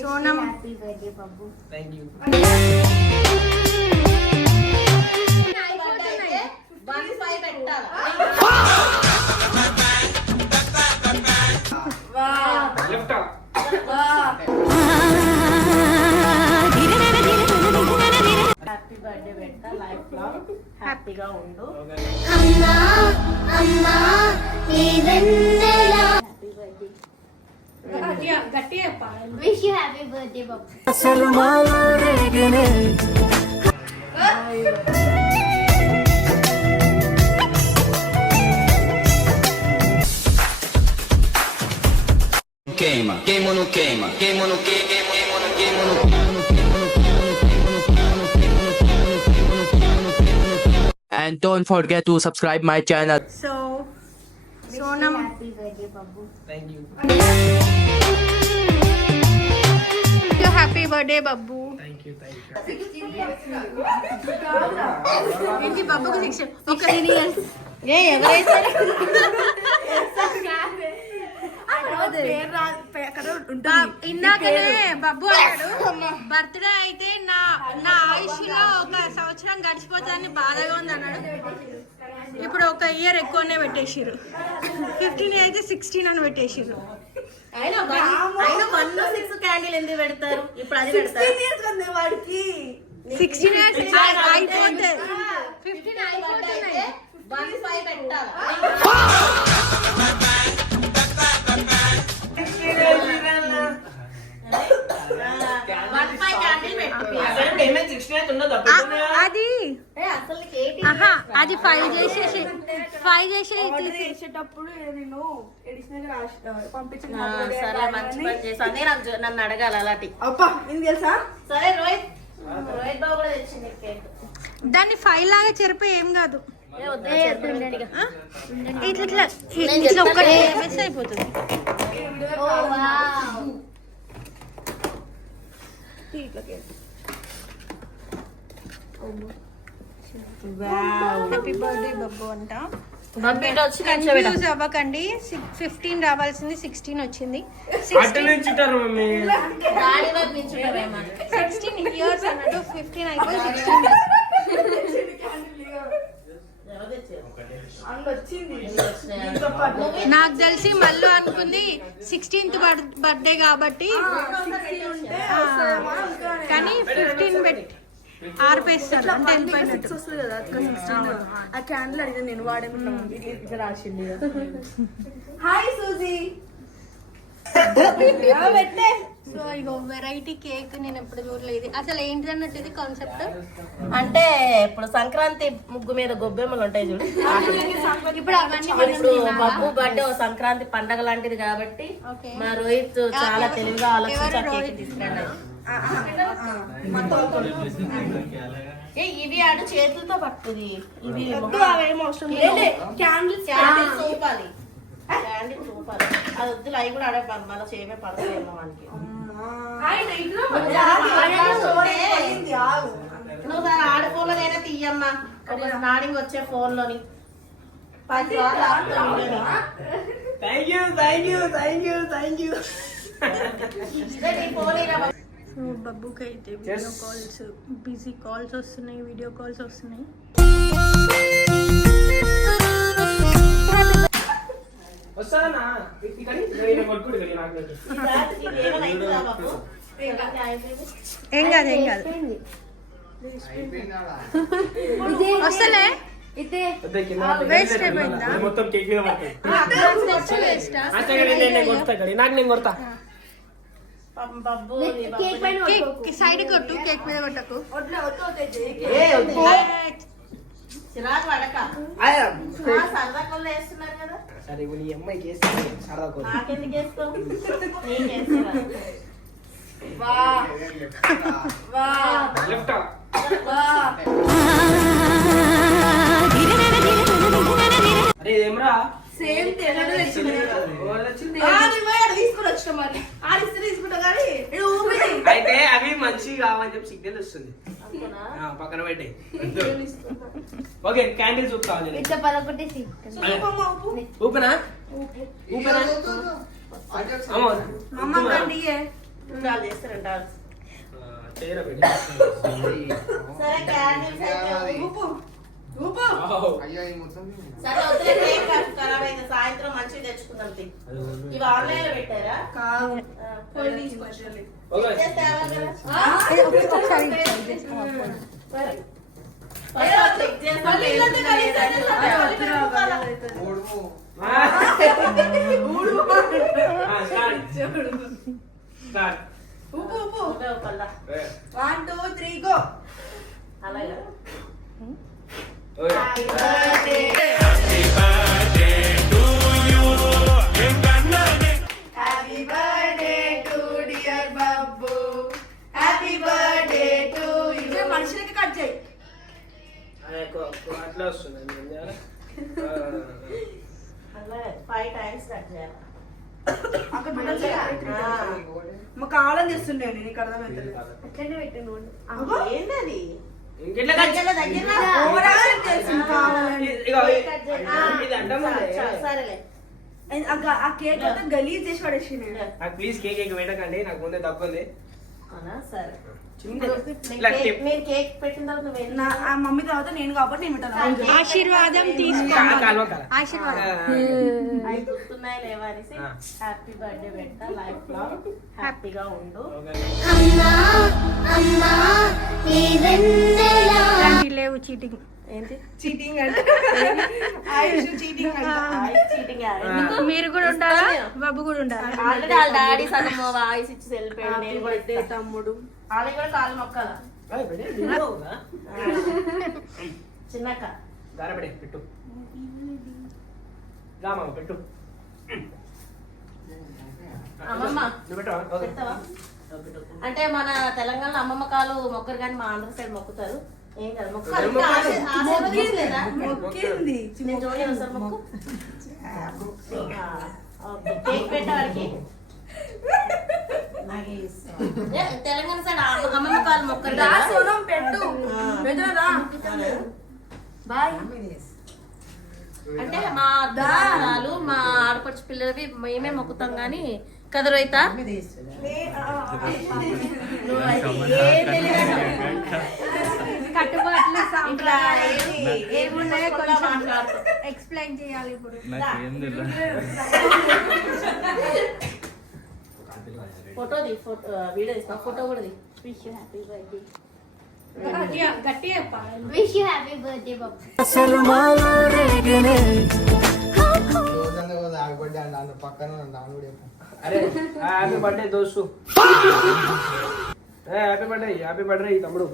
Sonam happy birthday Babu. Thank you. Happy birthday పెడతా, life long హ్యాపీగా ఉండు. అమ్మా అమ్మా నీ వెన్నెలా హ్యాపీ బర్త్డే. గట్టిగా చెప్పాలి. Wish you happy birthday Babu. Queima, queima no queima, queima no queima, queima no queima no And don't forget to subscribe my channel. So wish Sonam happy birthday Babu. Thank you. Happy birthday Babbu. Thank you. ఏంటి బబ్బుకి 16 years. ఇందాకనే బబ్బు అన్నాడు birthday అయితే నా నా ఆయుష్ లో 1 సంవత్సరం గడిచిపోతుందని బాధగా ఉంది అన్నాడు. ఇప్పుడు 1 ఇయర్ ఎక్కువనే పెట్టేసిర్రు. 15 అయితే 16 అని పెట్టేసిర్రు. ఆయన 106 క్యాండిల్ ఎందుకు పెడతారు? ఇప్పుడు అది పెడతారు. 16 ఇయర్స్ అయిపోతే 15 అయిపోతున్నాయి. 15 పెట్టాలి. అది అసలు కేక్ ఆహా అది 5 చేసేసి చేసేటప్పుడు నేను ఎడిషనల్ పంపించిన సరే మంచి పని చేసా. అదే నన్ను అడగాలి అలాంటి. అబ్బా నేను తెలుసా. సరే రోహిత్ బాబు కూడా తెచ్చింది కేక్. దాన్ని 5 లాగా చెరిపి ఏం కాదు. ఇట్లా ఇట్లా ఇట్లా ఒక్కటే వేస్తే అయిపోతుంది. హ్యాపీ బర్త్డే బబ్బు అంట. కన్ఫ్యూజ్ అవ్వకండి. 15 రావాల్సింది 16 వచ్చింది. 16 ఇయర్స్ అన్నట్టు 15 అయిపోయి 16. నాకు తెలిసి మళ్ళీ అనుకుంది 16th బర్త్డే కాబట్టి కానీ 15 పెట్టి ఆర్పేస్తారు అంటే వెళ్ళిపోయినట్టు. వస్తుంది కదా 16 ఆ క్యాండిల్ అడిగిన నేను వాడేమన్నా ఇక్కడ రాసింది. హాయ్ సూజీ. పెట్టే. సో ఇగో వెరైటీ కేక్ నేను ఎప్పుడు చూడలేదు. అసలు ఏంటి అన్నట్టు ఇది కాన్సెప్ట్ అంటే ఇప్పుడు సంక్రాంతి ముగ్గు మీద గొబ్బెమ్మలు ఉంటాయి చూడు. ఇప్పుడు అవన్నీ ఇప్పుడు బబ్బు బర్త్డే ఓ సంక్రాంతి పండగ లాంటిది కాబట్టి మా రోహిత్ చాలా తెలివిగా ఆలోచించి కేక్ తీసుకున్నాడు. ఇవి ఆడు చేతులతో పట్టుది. ఇవి క్యాండిల్ చూపాలి. క్యాండిల్ చూపాలి. అది వద్దులు అవి కూడా ఆడే మళ్ళీ చేయమే పడతాయేమో మనకి. నువ్వు దాని ఆడే ఫోన్ లోనైనా తీయమ్మా. ఒక స్నాడింగ్ వచ్చే ఫోన్ లోని 10 సో బబ్బుకి అయితే వీడియో కాల్స్ బిజీ కాల్స్ వస్తున్నాయి, వీడియో కాల్స్ వస్తున్నాయి. ఏం కాదు ఏం కాదు వస్తలే. వేస్ట్ అయిపోయిందా? మొత్తం కేక్ మీద వేస్టా? నాకు నేను కొడతా. సైడ్ కొట్టు, కేక్ మీద కొట్టకు. చిరాకు పడక. సరదా కొల్లు వేస్తున్నారు కదా. సరే నీ అమ్మాయికి వేస్తే సరదా కొద్ది. నాకెందుకు వేస్తావు? నీకేస్తున్నా. అరే ఏమ్రా సేమ్ తీసుకుని వచ్చిన మరి ఆడిస్తే తీసుకుంటా కానీ అయితే అవి మంచి కావని చెప్పి సిగ్నల్ వస్తుంది. పక్కన పెట్టే. Okay candle చూపుతావు. ఊపనా ఊపనా ఉండాలి చేస్తారంట. చేయరా సరే క్యాండిల్స్ అయితే ఊపు ఊపు సరే వదిలే, కేక్ ఖరాబ్ అయింది. సాయంత్రం మంచిగా తెచ్చుకుందాం. ఇవి ఆన్లైన్ లో పెట్టారా? కాదు ఆ, పోయి తీసుకొచ్చాలి. చేస్తే తేవాలి కదా? చెక్ చేస్తాం. ఊపు ఊపు ఉంటే ఒక పల్లా. 1 2 3 గో. అలాగే happy birthday to dear Babu, happy birthday to you. మనుషులకి కట్ చేయి. అట్లా వస్తుంది అలాగే 5 times కట్ చేయాలి. అక్కడ మా కావాలని చేస్తుండే నీకు అర్థమవుతుంది. అట్లనే పెట్టాను. ఏంటది? ఇంకెట్లా దగ్గరలో దగ్గరలో ఓవరాక్షన్ చేసింది కావాలని. ఇది అంటామా సరేలే. ఆ కేక్ అంతా గలీజ్ చేసి పడేసింది. నాకు ప్లీజ్ కేక్ కేక్ పెట్టకండి, నాకు ముందే తగ్గుంది. అవునా? సరే. ఇలా tip. మీరు కేక్ పెట్టిన తర్వాత నువ్వు నా ఆ మమ్మీ తర్వాత నేను కాబట్టి నేను పెట్టాను. ఆశీర్వాదం తీసుకో. కాలువ కాల. ఆశీర్వాదం. అవి గుర్తున్నాయి లేవా అనేసి హ్యాపీ బర్త్డే పెట్ట, లైఫ్ లాంగ్ హ్యాపీగా ఉండు. అమ్మా అమ్మా నీ వెన్నెలా ఇలాంటివి లేవు చీటింగ్. ఏంటి చీటింగ్ అంటే ఆయుష్ చీటింగ్ అంటే చీటింగ్? మీరు కూడా ఉండాలా, బాబు కూడా ఉండాలా? ఆల్రెడీ వాళ్ళ డాడీ సగం వాయిస్ ఇచ్చి వెళ్ళిపోయాడు. నేను కూడా బర్త్డే తమ్ముడు. వాళ్ళకి కూడా కాలు మొక్కల. చిన్నక్క దారపడే పెట్టు, రామా పెట్టు. అమ్మమ్మ నువ్వు పెట్టవా? ఓకే. పెడతావా? అంటే మన తెలంగాణలో అమ్మమ్మ కాలు మొక్కరు కానీ మా ఆంధ్ర సైడ్ మొక్కుతారు. ఏం కాదు మొక్కుతారు. మొక్కరు. ఆశీర్వదించలేదా? మొక్కింది. నేను చూడలేదు సార్ మొక్కు. ఓకే. కేక్ పెట్టాడికి తెలంగాణ సైడ్ అమ్మమ్మ కాలు మొక్కరు రా కదా. సోనం పెట్టు. పెద్దరా బాయ్. అంటే మా అత్తలు మా ఆడపడుచు పిల్లలవి మేమే మొక్కుతాం గానీ కదా రోహిత? కట్టుబాట్లు ఇట్లా ఏమున్నాయో కొంచెం కొంచెం మాట్లాడుతాం. ఎక్స్ప్లెయిన్ చేయాలి ఇప్పుడు. ఫోటోది వీడియో తీస్తా, ఫోటో కూడా the. Wish you happy birthday. గట్టిగా చెప్పాలి. విష్ యూ హ్యాపీ బర్త్డే బాబు. అరే హ్యాపీ బర్త్డే దోస్తు. హ్యాపీ బర్త్డే, హ్యాపీ బర్త్డే తమ్ముడు.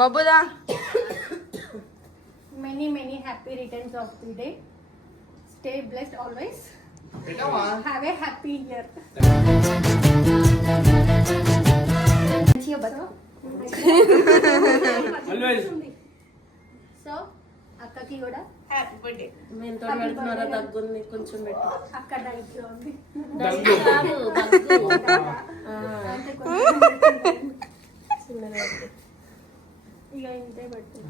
బాబుదా Many many happy returns of the day. Stay blessed always. Have a happy year. మంచిగా బతుకు. Always. So అక్కకి కూడా happy birthday. మేము తోడు పెడుతున్నారా? దగ్గుంది కొంచెం పెట్టు. అక్క డైట్ లో ఉంది. దగ్గు కాదు, దగ్గు. అంటే కొంచెం పెడుతుంది. చిన్నగా పెట్టు. ఇక ఇంతే పెడుతుంది.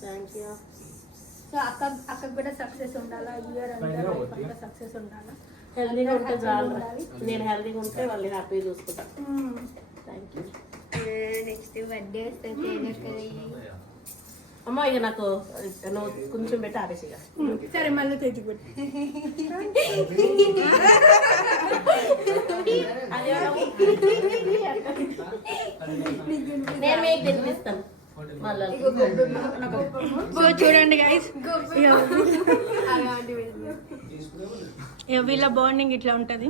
Thank you. సో అక్కకు కూడా సక్సెస్ ఉండాలా, ఇయర్ అంతా సక్సెస్ ఉండాలా. హెల్దీగా ఉంటే చాలు. నేను హెల్దీగా ఉంటే వాళ్ళు హ్యాపీగా చూసుకుంటాను. Thank you. నెక్స్ట్ బర్త్డే వస్తే అమ్మ ఇక నాకు నువ్వు కొంచెం పెట్టి ఆపేసి ఇక. సరే మళ్ళీ తెచ్చి పెట్టు. నేను మీకు తినిపిస్తాను మళ్ళీ. సో చూడండి గైస్, వీళ్ళ బాండింగ్ ఇట్లా ఉంటది.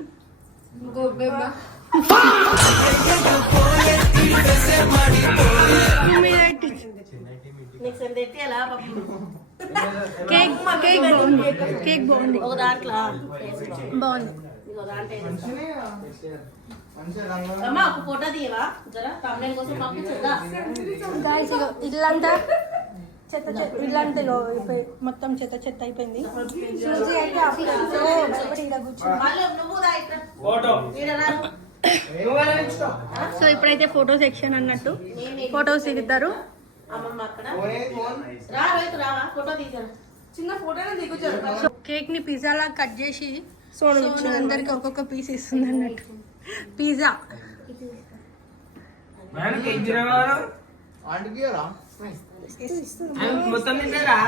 నీకు సెండ్ పెట్టి ఎలా కేక్ కేక్ బాగుంది, కేక్ బాగుంది, ఒక దాంట్లో బాగుంది. ఇంకో దాంట్లో అమ్మ ఒక ఫోటో తీయవా జరా? తమిళ కోసం పంపించదా? గాయస్ ఇల్లంతా చెత్త చెత్త, ఇల్లంతా మొత్తం చెత్త చెత్త అయిపోయింది. సూజీ అయితే అప్పుడు భయపడి ఇలా కూర్చుంది. మళ్ళీ నువ్వు దా ఇక్కడ. ఫోటో. ఈడ రా. సో ఇప్పుడైతే ఫోటో సెక్షన్ అన్నట్టు ఫొటోస్ దిగుతారు. అమ్మమ్మ అక్కడ రా రైతు రావా ఫోటో తీసాను. చిన్న ఫోటోనే దిగుతారు. కేక్ ని పిజ్జా లాగా కట్ చేసి సోను అందరికి ఒక్కొక్క పీస్ ఇస్తుంది అన్నట్టు. పిజ్జా కేక్ తినవారు మొత్తం తిన్నారా?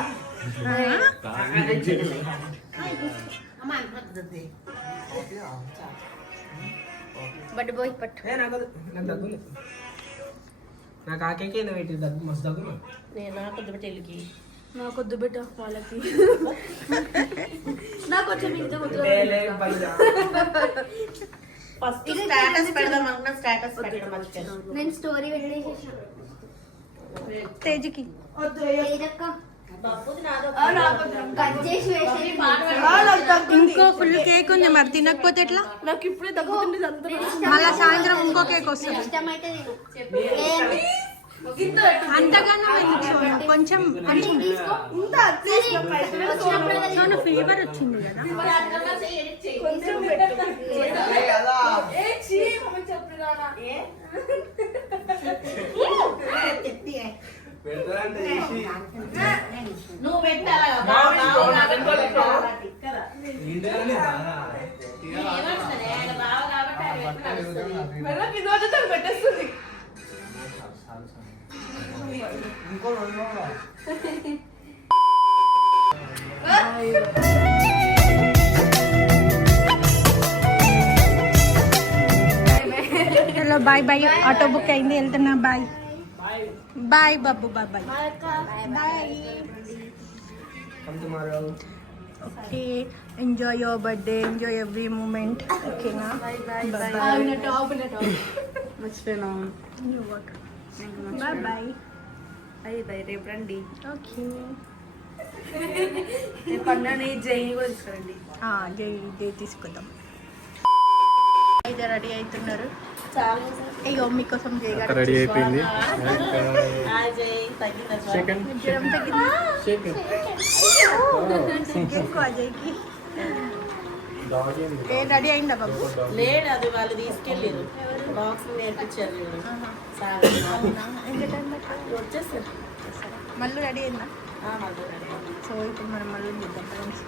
బట్ బాయ్ పట్ నాకు దగ్గు నాకు ఆ కేక్ ఏదో పెట్టి దగ్గు మస్తు దగ్గు నేను నా కొద్ది పెళ్ళికి నాకు వద్దు బిడ్డ వాళ్ళకి. నాకు వచ్చే మిగతా ఫస్ట్ స్టేటస్ పెడదాం అనుకున్నా, స్టేటస్ పెట్టడం మర్చిపోయాను. నేను స్టోరీ పెట్టేసేసిన తేజకి ఏదక్క పప్పుది నాదో కట్ చేసి వేసేది ఇంకో ఫుల్ కేక్ ఉంది, మరి తినకపోతే ఎట్లా? నాకు ఇప్పుడే తగ్గుతుంది అంతా. మళ్ళా సాయంత్రం ఇంకో కేక్ వస్తుంది. ఇష్టమైతే అంతగానో ఎందుకు సోను? కొంచెం తీసుకో సోను ఫీవర్ వచ్చింది కదా. నువ్వు పెట్టాలా పెట్టేస్తుంది. Hello bye bye, auto book అయింది, వెళ్తున్నా. బాయ్ బాయ్ బాబు, bye bye bye. Okay, enjoy your birthday, enjoy every moment. ఓకేనా? మర్చిపోయినా. Bye bye. అయ్యి రేపు రండి. ఓకే, పండుగని జై కూడా తీసుకురండి. జై తీసుకుందాం. అయితే రెడీ అవుతున్నారు. చాలా ఇగో మీకోసం జయగాడు రెడీ అయిపోయింది. జ్వరం తగ్గింది. ఎక్కువ జైకి రెడీ అయిందా బాబు? లేడు, అది వాళ్ళు తీసుకెళ్ళారు, బాక్స్ నేర్పించారు. ఎంత టైం పడుతుంది? వచ్చేసారు. మళ్ళీ రెడీ అయిందా? మళ్ళీ సో ఇప్పుడు మనం మళ్ళీ చూద్దాం ఫ్రెండ్స్.